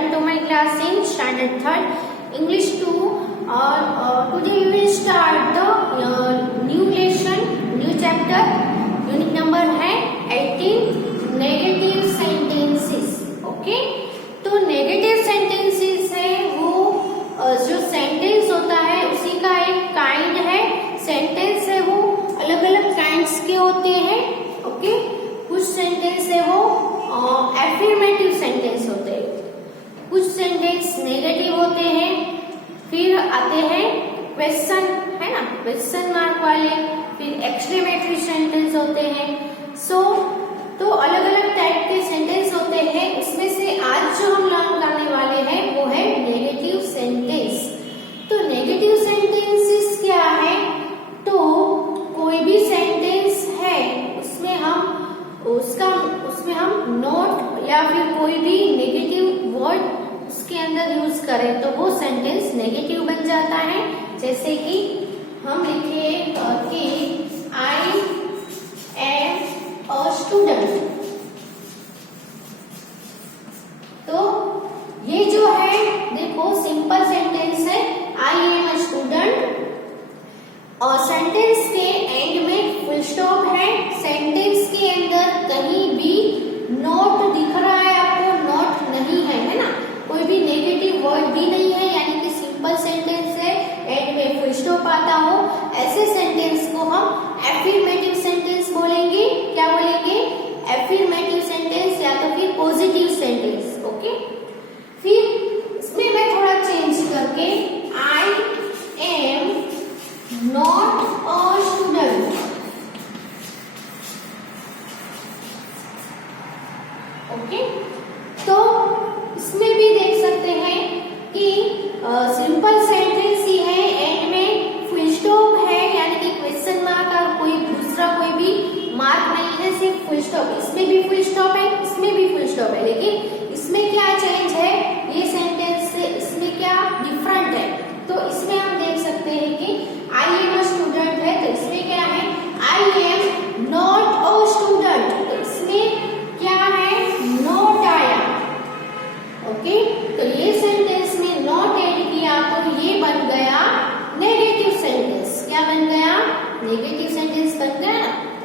Welcome to my class in Standard 3rd English 2. Today we will start the new lesson, new chapter. Unit number है 18 negative sentences. Okay, तो negative sentences है वो जो सेंटेंस होता है उसी का एक काइंड है. सेंटेंस है वो अलग अलग काइंड्स के होते हैं. ओके, कुछ सेंटेंस है वो एफर्मेटिव सेंटेंस होते हैं, कुछ सेंटेंस नेगेटिव होते हैं. फिर आते हैं क्वेश्चन, है ना, क्वेश्चन मार्क वाले. फिर एक्सक्लेमेटरी सेंटेंस होते हैं. तो अलग अलग टाइप के सेंटेंस होते हैं. उसमें से आज जो हम लर्न करने वाले हैं वो है नेगेटिव सेंटेंस. तो नेगेटिव सेंटेंसेस क्या है? तो कोई भी सेंटेंस है उसमें हम नोट या फिर कोई भी नेगेटिव वर्ड उसके अंदर यूज करें तो वो सेंटेंस नेगेटिव बन जाता है. जैसे कि हम लिखे कि आई एम अ स्टूडेंट. तो ये जो है देखो सिंपल सेंटेंस है, आई एम अ स्टूडेंट. और सेंटेंस के एंड में फुल स्टॉप है. सेंटेंस के अंदर कहीं भी नोट दिख रहा है आपको? नोट नहीं है, है ना. कोई भी नेगेटिव वर्ड भी नहीं है, यानी कि सिंपल सेंटेंस है, एंड में फुल स्टॉप आता हो. ऐसे सेंटेंस को हम एफर्मेटिव सेंटेंस बोलेंगे. क्या बोलेंगे? एफर्मेटिव सेंटेंस या तो फिर पॉजिटिव सेंटेंस. ओके, फिर इसमें मैं थोड़ा चेंज करके आई am not a student. Okay, तो इसमें भी देख सकते हैं कि सिंपल सेंटेंस ही है, एंड में फुल स्टॉप है, यानी कि क्वेश्चन मार्क और कोई दूसरा कोई भी मार्क नहीं है, सिर्फ फुल स्टॉप. इसमें भी फुल स्टॉप है, इसमें भी फुल स्टॉप है, लेकिन इसमें क्या चेंज है? ये सेंटेंस से इसमें क्या डिफरेंट है? तो इसमें हम देख सकते हैं कि आई एम अ स्टूडेंट है, तो इसमें क्या है? आई एम नॉट अ स्टूडेंट. तो इसमें क्या है? नॉट आया. ओके, तो ये सेंटेंस में नॉट ऐड किया तो ये बन गया नेगेटिव सेंटेंस. क्या बन गया? नेगेटिव सेंटेंस बन गया.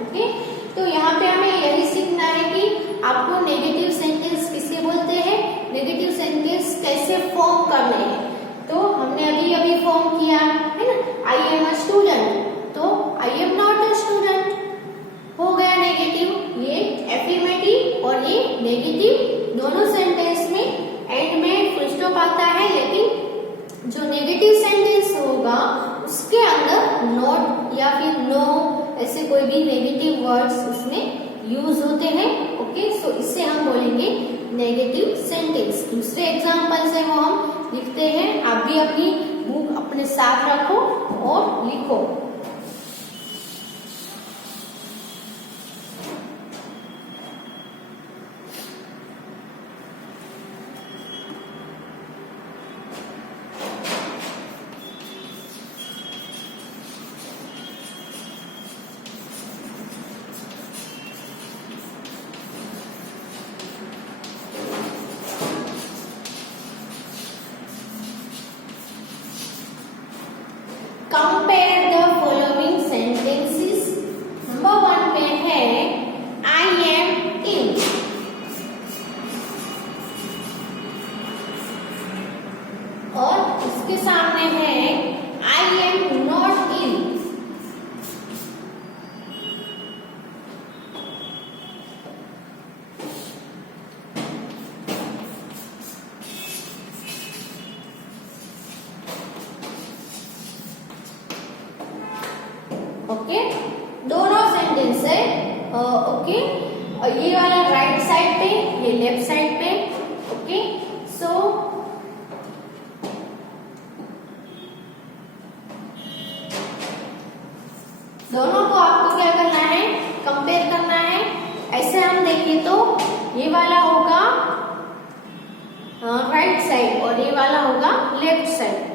ओके, तो यहाँ पे हमें यही सीखना है कि आपको नेगेटिव सेंटेंस किसे बोलते हैं, नेगेटिव सेंटेंस कैसे फॉर्म करने हैं. तो हमने अभी फॉर्म किया है ना, आई एम अ स्टूडेंट. तो I am not a student हो गया नेगेटिव. ये एफर्मेटिव और ये नेगेटिव दोनों सेंटेंस में एंड में फुल स्टॉप आता है, लेकिन जो नेगेटिव सेंटेंस होगा उसके अंदर नॉट या फिर नो ऐसे कोई भी नेगेटिव वर्ड्स उसमें यूज होते हैं. ओके, सो इससे हम बोलेंगे नेगेटिव सेंटेंस. दूसरे एग्जांपल से वो हम लिखते हैं. आप भी अपनी बुक अपने साथ रखो और लिखो. Compare the following sentences. Number 1 पे है I am in. और इसके सामने है I am not in. Okay, दोनों सेंटेंस है. ओके, ये वाला राइट साइड पे, ये लेफ्ट साइड पे. ओके, सो दोनों को आपको क्या करना है? कंपेयर करना है. ऐसे हम देखें तो ये वाला होगा राइट साइड और ये वाला होगा left side.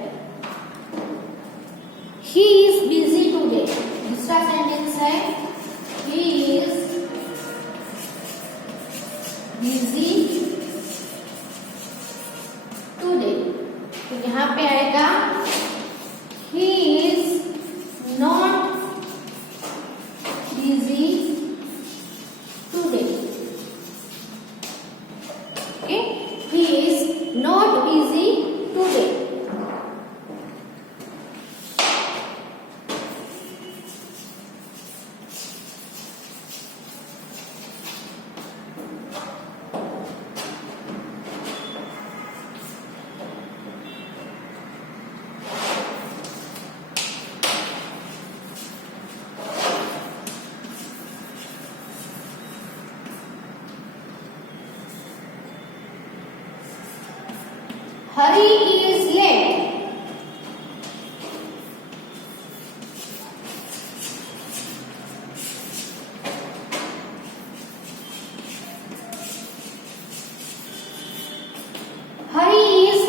He is busy today. दूसरा सेंटेंस है ही इज बिजी पे आएगा he is not busy today. Okay, he is not busy today. Hari is late. Hari is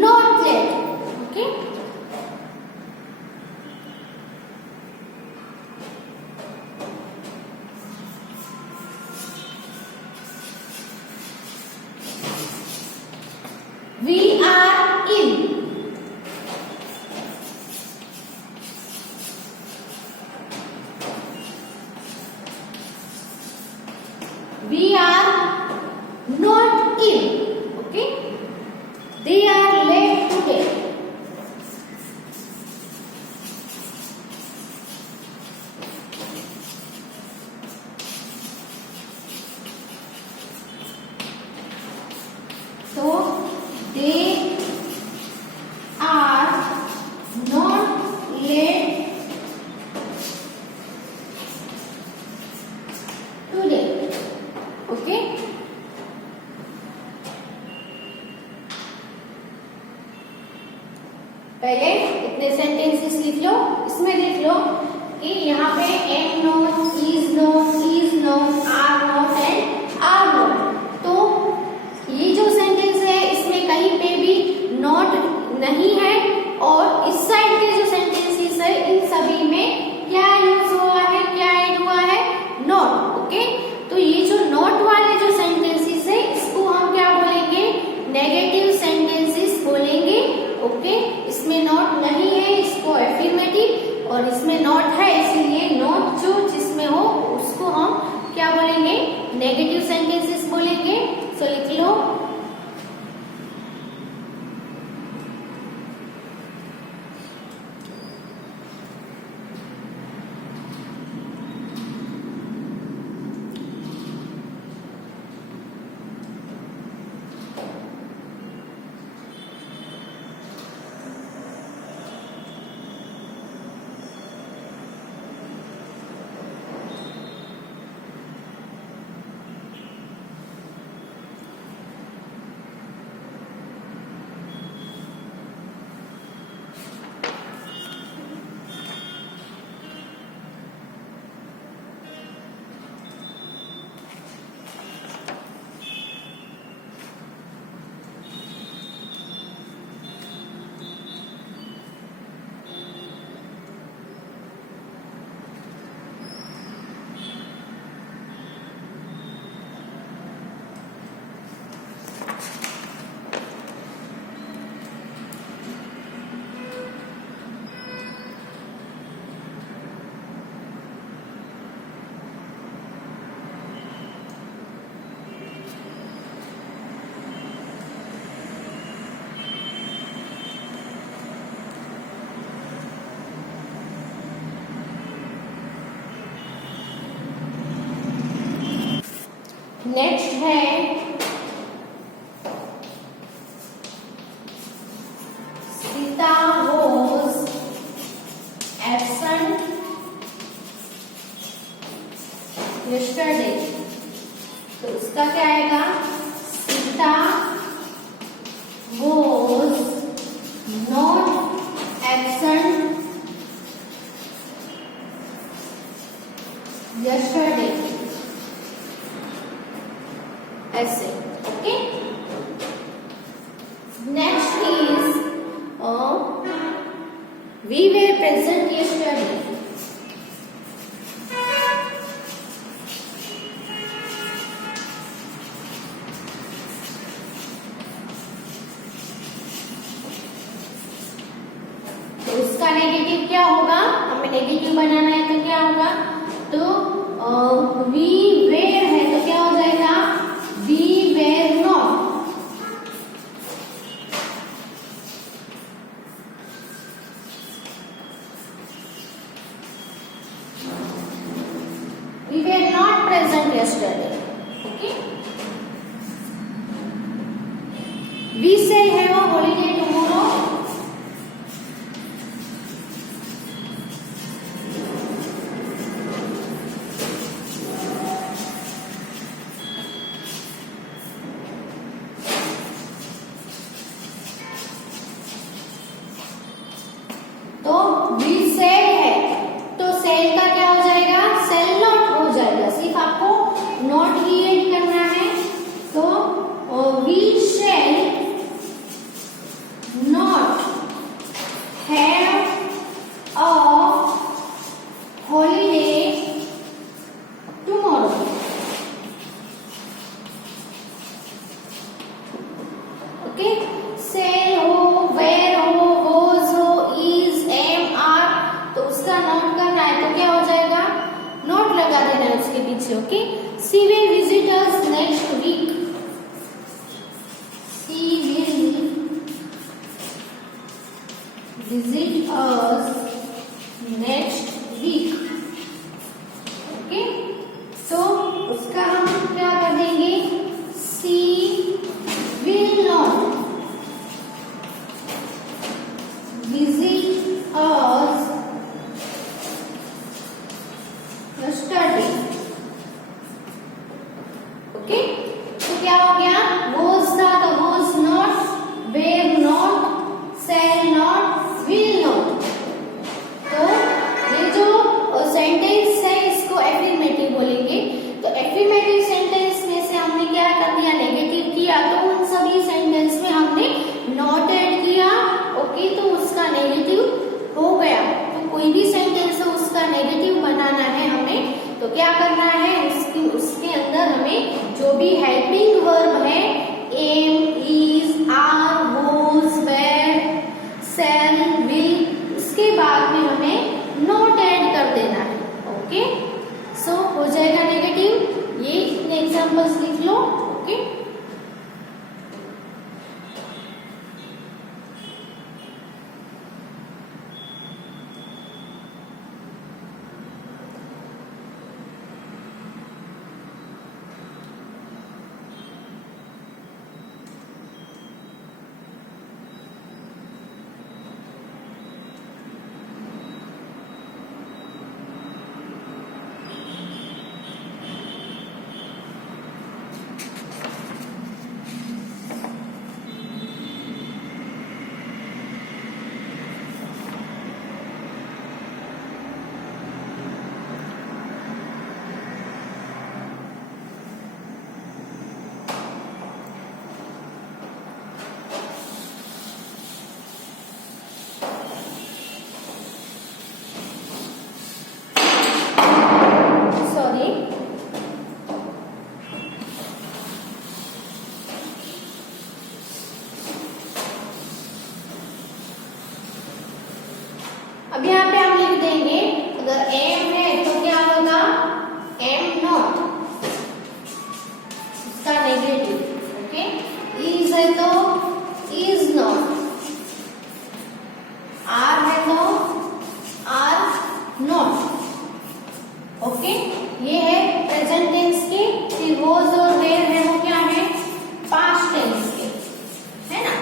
not late. Okay. We are in. We are not in. Okay. They are late today. So they are not late today. Okay. पहले इतने सेंटेंसेस लिख लो, इसमें लिख लो कि यहाँ पे am not, is not, are not. तो ये जो सेंटेंस है इसमें कहीं पे भी नॉट नहीं है और इस साइड के जो सेंटेंसेस है इन सभी में क्या यूज हुआ है, क्या ऐड हुआ है, नॉट। ओके, तो ये जो नॉट वाले जो सेंटेंसेस है इसको हम क्या बोलेंगे, नेगेटिव सेंटेंसेस बोलेंगे। ओके, इसमें नॉट नहीं है इसको अफर्मेटिव और इसमें नॉट है इसलिए नॉट जो जिसमें हो उसको हम क्या बोलेंगे, नेगेटिव सेंटेंसेस बोलेंगे। सो लिख लो नेक्स्ट है सीता वॉज एब्सेंट यस्टरडे। तो इसका क्या आएगा, Sita was not absent yesterday, ऐसे। Okay, next is we were present yesterday. Negative क्या होगा, हमें नेगेटिव बनाना है तो क्या होगा, तो वी वेर है तो क्या हो जाएगा, we were not. We were not present yesterday. Okay. We shall have a holiday tomorrow. तो we shall है तो shall का क्या हो जाएगा, shall not हो जाएगा, सिर्फ आपको not ही ऐड करना है। तो we shall not have a holiday tomorrow. Okay, shall हो, where हो, was हो, is, am, are, तो उसका नॉट करना है तो क्या हो जाएगा, नॉट लगा देना है उसके पीछे। Okay, she will visit us next week. She will visit us next week. Okay, तो उसका हम क्या कर देंगे, she will not visit us yesterday. Okay, तो क्या हो गया, was था तो was not, were not, shall not, will not। तो ये जो सेंटेंस है इसको एफर्मेटिव बोलेंगे। तो एफर्मेटिव सेंटेंस में से हमने क्या कर दिया, नेगेटिव किया, तो उन सभी सेंटेंस में हमने नॉट ऐड किया। ओके, तो उसका नेगेटिव हो गया। तो कोई भी सेंटेंस है उसका नेगेटिव बनाना है हमें, तो क्या करना है, उसके अंदर हमें जो भी हेल्पिंग वर्ब है, am, is, are, was, were, shall, will, उसके बाद में हमें नॉट ऐड कर देना है। ओके, सो हो जाएगा नेगेटिव। ये इतने एग्जांपल्स लिख लो। ओके, अब यहाँ पे हम लिख देंगे, अगर एम है तो क्या होगा, एम नॉट, इसका नेगेटिव। ओके, इज है तो इज नॉट, आर है तो आर नॉट। ओके, ये है प्रेजेंट टेंस के। फिर वॉज और वेर है वो क्या है, पास्ट टेंस के, है ना।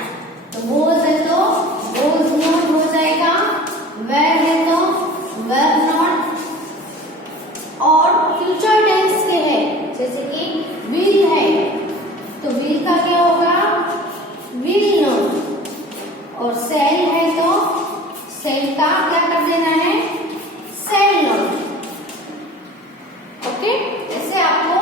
तो वॉज है तो वॉज नॉट हो जाएगा, वेर है तो वेर नॉट, और फ्यूचर टेंस के है जैसे कि विल है तो विल का क्या होगा, विल नॉट, और सेल है तो सेल का क्या कर देना है, सेल नॉट। ओके, जैसे आपको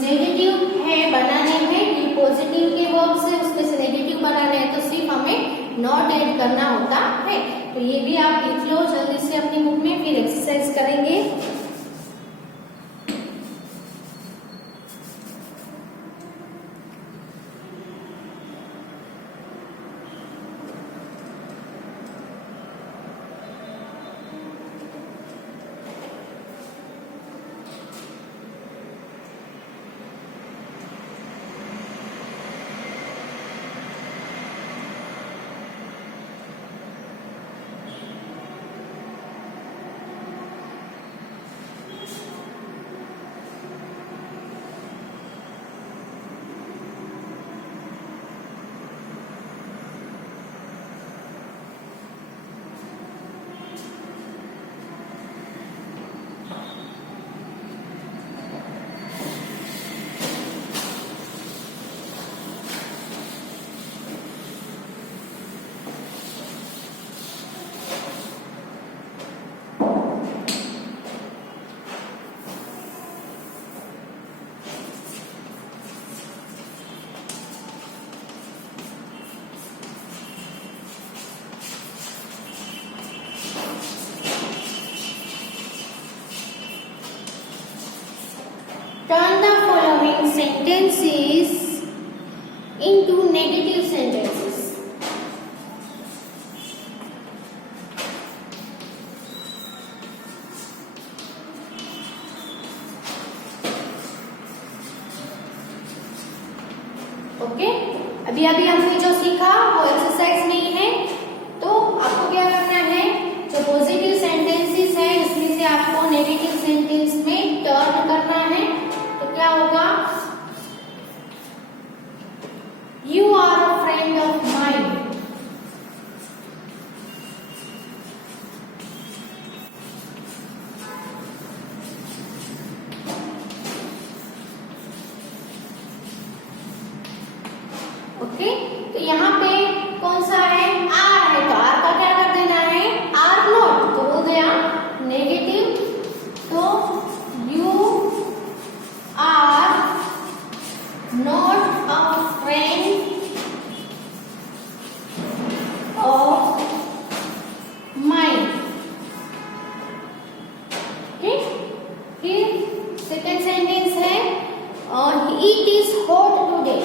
नेगेटिव है बनाने में, कि पॉजिटिव के वर्ब से उसमें से नेगेटिव बनाना है तो सिर्फ हमें नॉट ऐड करना होता है। तो ये भी आप लिख लो जल्दी से अपनी बुक में, फिर एक्सरसाइज करेंगे। sentences into negative sentences. Okay, अभी हमने जो सीखा वो एक्सरसाइज में ही है। तो आपको क्या करना है, जो पॉजिटिव सेंटेंसेस है उसमें से आपको नेगेटिव सेंटेंस में टर्न करना है। तो क्या होगा, you are a friend of mine. Okay, तो यहाँ पे कौन सा है, आर है, तो आर का क्या कर देना है, आर नॉट, तो हो गया नेगेटिव। तो you are not a friend of mine. फिर सेकेंड सेंटेंस है, इट इज हॉट टुडे।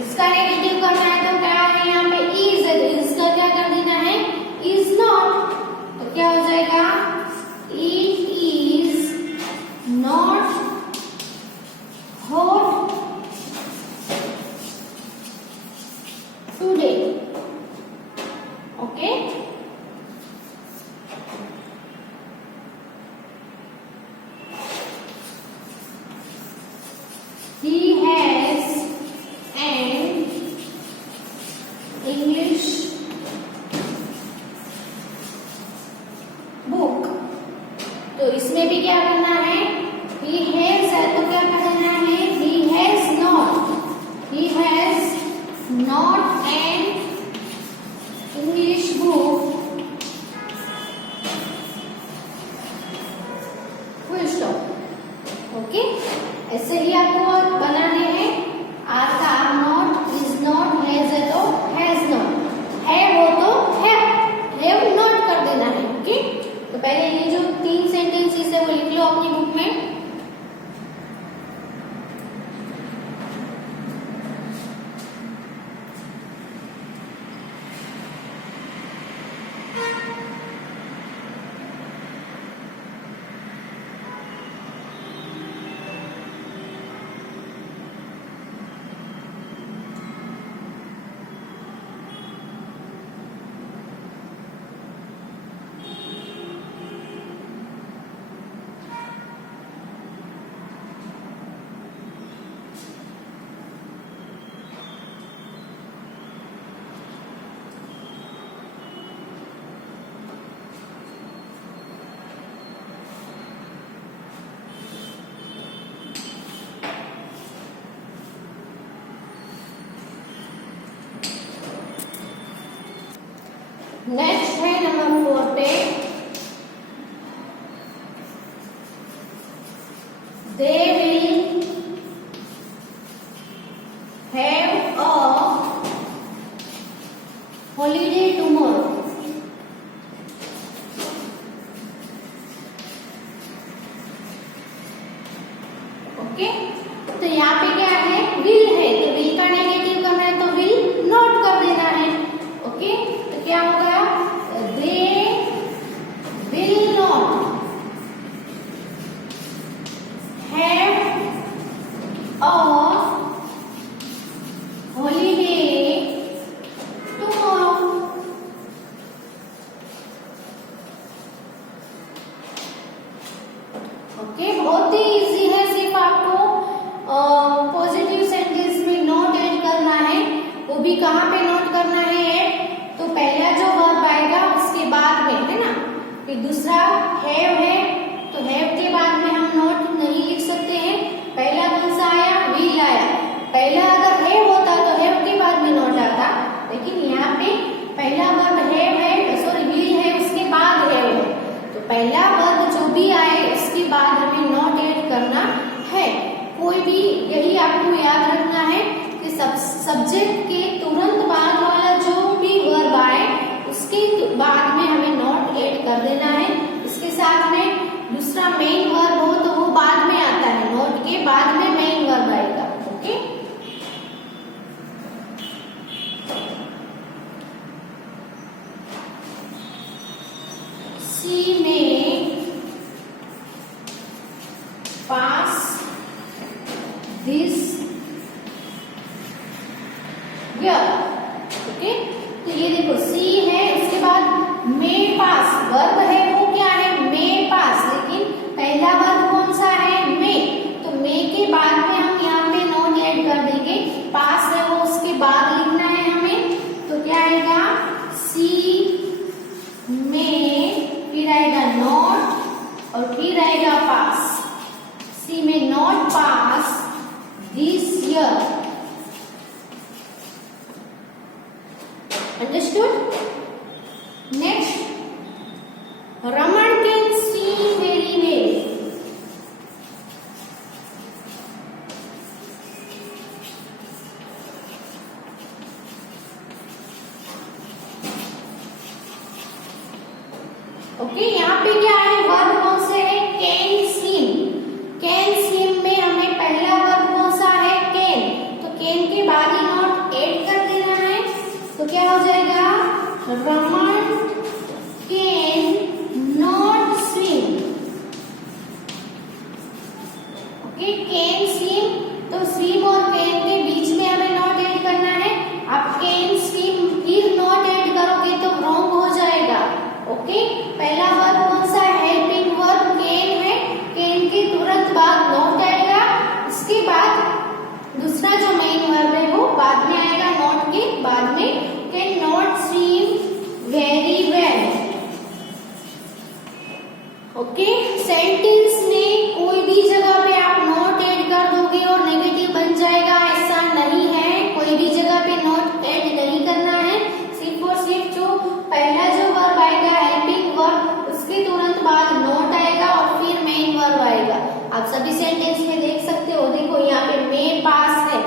इसका नेगेटिव करना है तो क्या है, यहाँ पे इज है, तो इसका क्या कर देना है, इज नॉट। तो क्या हो जाएगा, it is not hot today. Okay, he has an English book। तो इसमें भी क्या करना है, he has है तो क्या करना है, he has not an English book, full stop। Okay, ऐसे ही आपको बनाने हैं। आर का are not, is not, has है तो हैज नॉट, है हो तो हैव नॉट कर देना है। ओके, तो पहले ये जो 3 सेंटेंसेस है वो लिख लो अपनी बुक में। नेक्स्ट है नंबर 4 पे, they will have a holiday tomorrow. Okay, तो यहाँ पे क्या है, विल है, तो विल का नेगेटिव करना है तो विल नॉट कर देना है। ओके, तो क्या होगा, they will not have a holiday tomorrow. Okay, बहुत ही इजी है, सिर्फ आपको पॉजिटिव सेंटेंस में नॉट ऐड करना है। वो भी कहाँ पे नोट करना है ऐड, तो पहला जो वर्ब आएगा उसके बाद में, है ना। फिर दूसरा हैव है, तो हैव के बाद में हम नोट नहीं लिख सकते हैं। पहला कौन सा आया, विल आया। पहला अगर हैव होता तो हैव के बाद में नोट आता, लेकिन यहाँ पे पहला वर्ब हैव है, सॉरी विल है, उसके बाद हैव है। तो पहला वर्ब जो भी आए उसके बाद हमें नॉट ऐड करना है। कोई भी, यही आपको याद रखना है कि सब्जेक्ट के तुरंत बाद वाला जो भी वर्ब आए उसके बाद में हमें कर देना है। इसके साथ में दूसरा मेन वर्ब हो तो वो बाद में आता है, नॉट के बाद में मेन वर्ब आएगा। ओके, सी में पास दिस ईयर। ओके, तो ये देखो सी है, उसके बाद मे पास वर्ब है, वो क्या है मे पास, लेकिन पहला वर्ब कौन सा है मे, तो मे के बाद में हम यहाँ पे नॉट ऐड कर देंगे, पास है वो उसके बाद लिखना है हमें, तो क्या आएगा सी में, फिर आएगा नॉट और फिर आएगा पास, सी में not pass this year. Understood? Next, Raman can see very well. Okay, यहाँ पे क्या है वर्ब कौन से है कैन स्विम। कैन स्विम में हमें पहला वर्ब कौन सा है कैन, तो कैन के बाद ही नॉट ऐड कर देना है, तो क्या हो जाएगा Raman can not swim. Okay, can swim, तो स्विम और कैन के बीच में हमें नॉट ऐड करना है। आप कैन स्विम फिर नॉट ऐड करोगे तो रॉन्ग हो जाएगा। ओके, पहला वर्ब कौन सा हेल्पिंग वर्ब कैन है, कैन के तुरंत बाद नॉट आएगा, इसके बाद दूसरा जो मेन वर्ब है वो बाद में आएगा, नॉट के बाद में can not swim very well. Okay, sentence में कोई भी जगह पे आप नॉट ऐड कर दोगे और नेगेटिव बन जाएगा, ऐसा नहीं है, कोई भी जगह पे नॉट ऐड नहीं करना है, सिर्फ और सिर्फ जो पहला जो वर्ब आएगा हेल्पिंग वर्ब उसके तुरंत बाद नॉट आएगा और फिर मेन वर्ब आएगा। आप सभी सेंटेंस में देख सकते हो, देखो यहाँ पे मे पास है,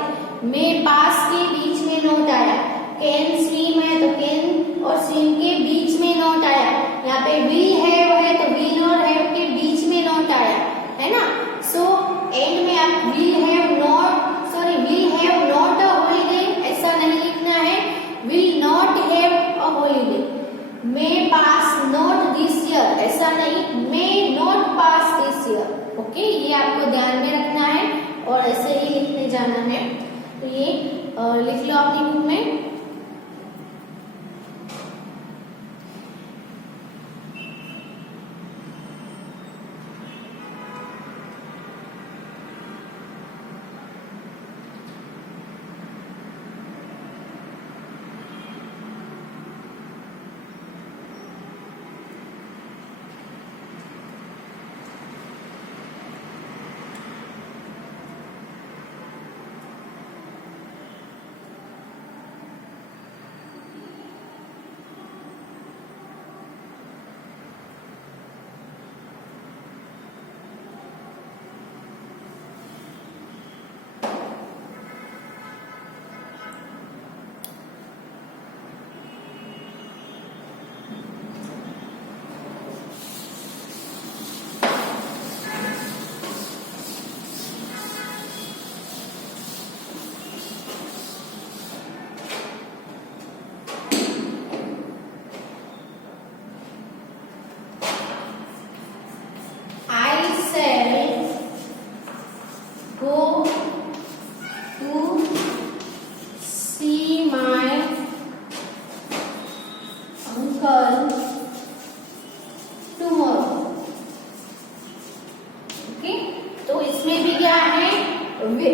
मे पास के बीच में नॉट आया, कैन स्विम है तो कैन और स्विम के बीच में नॉट आया, यहाँ पे विल हैव है तो विल और हैव के बीच में नॉट आया, है ना। सो एंड में आप will have not, sorry will have not a holiday ऐसा नहीं लिखना है, will not have a holiday, may pass not this year ऐसा नहीं, may not pass this year. Okay, ये आपको ध्यान में रखना है और ऐसे ही लिखने जाना है, तो ये लिख लो अपनी बुक में।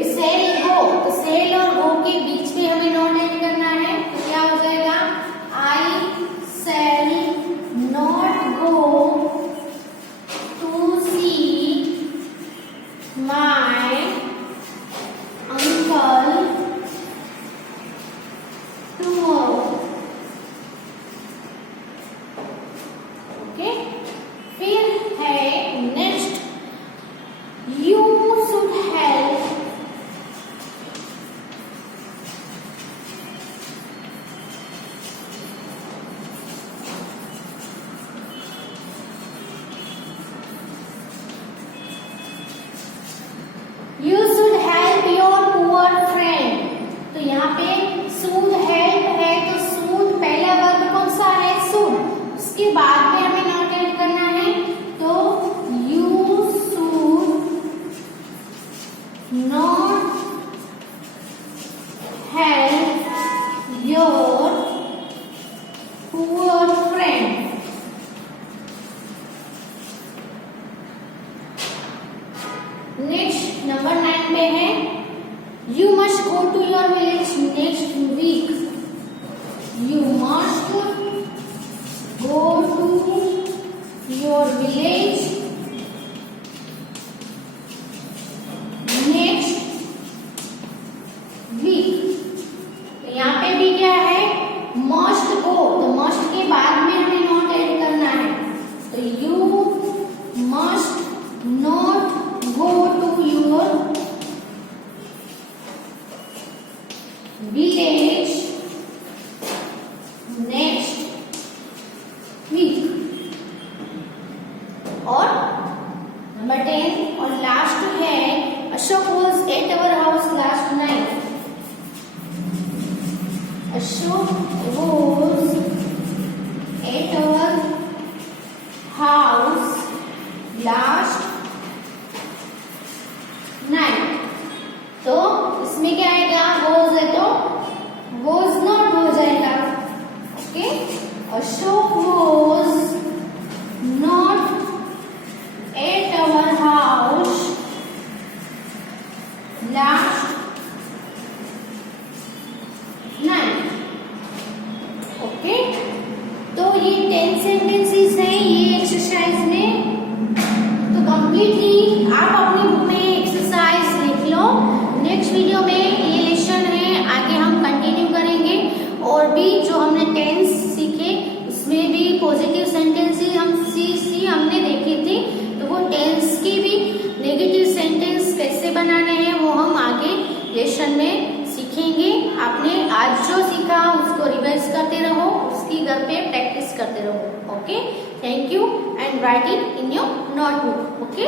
सेल गो, तो सेल और गो के बीच में हमें नॉट ऐड करना है, तो क्या हो जाएगा I shall not go to see my uncle tomorrow. Okay, फिर है next, you should help next number 9 पे है you must go to your village next week. You must go to your village next week. तो यहाँ पे भी क्या है, मस्ट गो, तो मस्ट के बाद में हमें नॉट ऐड करना है, तो you must not go to your village next week. और नंबर 10 और लास्ट है Ashok was at our house last night। Ashok was at our house last night। तो इसमें क्या आएगा, was है तो was not हो जाएगा। ओके, Ashok was not at our house last night। Okay, तो ये 10 सेंटेंसेस हैं ये एक्सरसाइज में। तो कंप्लीटली आप अपनी बुक में एक्सरसाइज लिख लो। नेक्स्ट वीडियो में ये लेसन है, आगे हम कंटिन्यू करेंगे। और भी जो हमने टेंस सीखे उसमें भी पॉजिटिव सेंटेंस ही हमने देखे थे, तो वो टेंस की भी नेगेटिव सेंटेंस कैसे बनाने हैं वो हम आगे लेसन में सीखेंगे। आपने आज जो सीखा उसको रिवाइज करते रहो, उसकी घर पे प्रैक्टिस करते रहो। Okay, thank you and right it in your notebook. Okay.